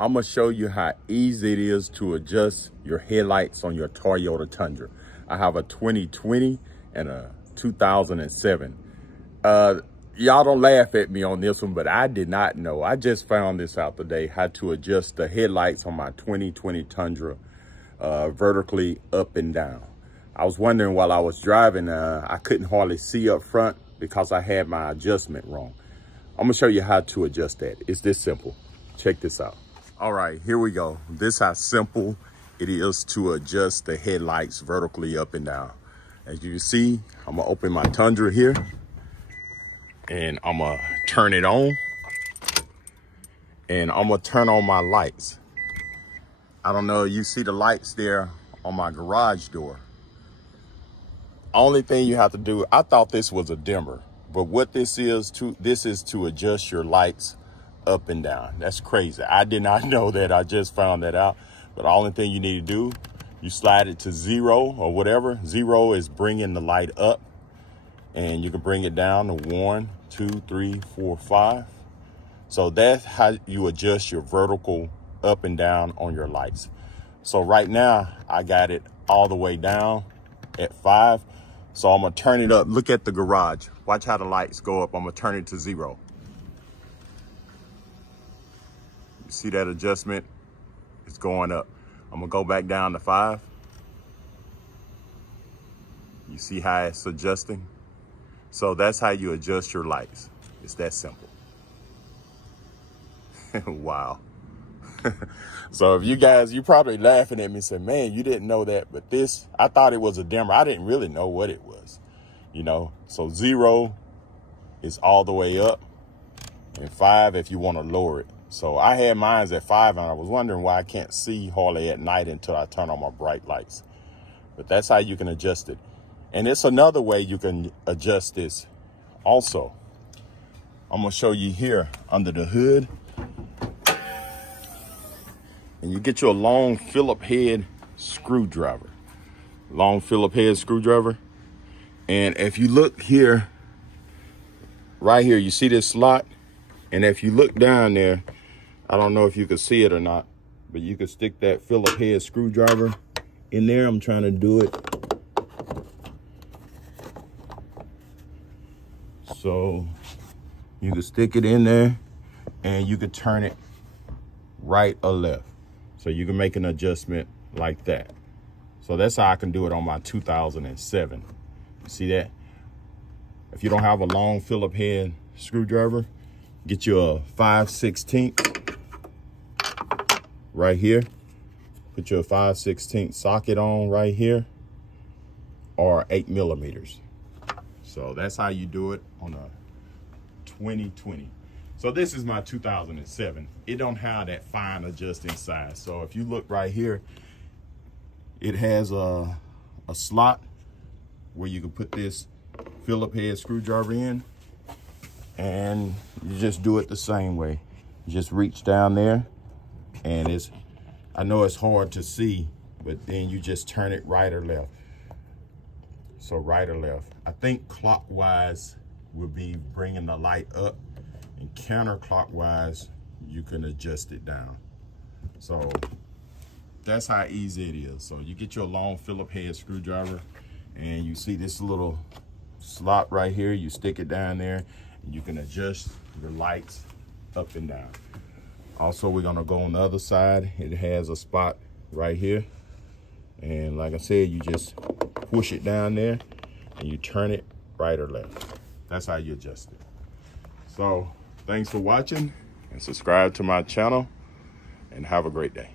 I'm gonna show you how easy it is to adjust your headlights on your Toyota Tundra. I have a 2020 and a 2007. Y'all don't laugh at me on this one, but I did not know. I just found this out today, how to adjust the headlights on my 2020 Tundra vertically up and down. I was wondering while I was driving, I couldn't hardly see up front because I had my adjustment wrong. I'm gonna show you how to adjust that. It's this simple. Check this out. All right, here we go. This is how simple it is to adjust the headlights vertically up and down. As you can see, I'm gonna open my Tundra here and I'm gonna turn it on and I'm gonna turn on my lights. I don't know, you see the lights there on my garage door. Only thing you have to do, I thought this was a dimmer, but what this is to adjust your lights up and down. That's crazy. I did not know that. I just found that out. But the only thing you need to do, you slide it to 0 or whatever. 0 is bringing the light up, and you can bring it down to 1, 2, 3, 4, 5. So that's how you adjust your vertical up and down on your lights. So right now I got it all the way down at 5. So I'm gonna turn it up. Look at the garage. Watch how the lights go up. I'm gonna turn it to 0. You see that adjustment? It's going up. I'm gonna go back down to 5. You see how it's adjusting? So that's how you adjust your lights. It's that simple. Wow. So if you're probably laughing at me saying, man, you didn't know that, but this, I thought it was a dimmer. I didn't really know what it was, you know? So 0 is all the way up and 5 if you want to lower it. So I had mine at 5 and I was wondering why I can't see hardly at night until I turn on my bright lights. But that's how you can adjust it. And it's another way you can adjust this also. I'm gonna show you here under the hood. And you get your long Phillip head screwdriver. Long Phillip head screwdriver. And if you look here, right here, you see this slot? And if you look down there, I don't know if you can see it or not, but you can stick that Phillip head screwdriver in there. I'm trying to do it. So you can stick it in there and you can turn it right or left. So you can make an adjustment like that. So that's how I can do it on my 2007. You see that? If you don't have a long Phillip head screwdriver, get you a 5/16 right here. Put your 5/16 socket on right here, or 8mm. So that's how you do it on a 2020. So this is my 2007. It don't have that fine adjusting size. So if you look right here, it has a slot where you can put this Phillip head screwdriver in, and you just do it the same way. You just reach down there, and I know it's hard to see, but then you just turn it right or left. So right or left. I think clockwise will be bringing the light up, and counterclockwise, you can adjust it down. So that's how easy it is. So you get your long Phillip head screwdriver, and you see this little slot right here. You stick it down there, and you can adjust your lights up and down. Also, we're gonna go on the other side. It has a spot right here. And like I said, you just push it down there, and you turn it right or left. That's how you adjust it. So thanks for watching, and subscribe to my channel, and have a great day.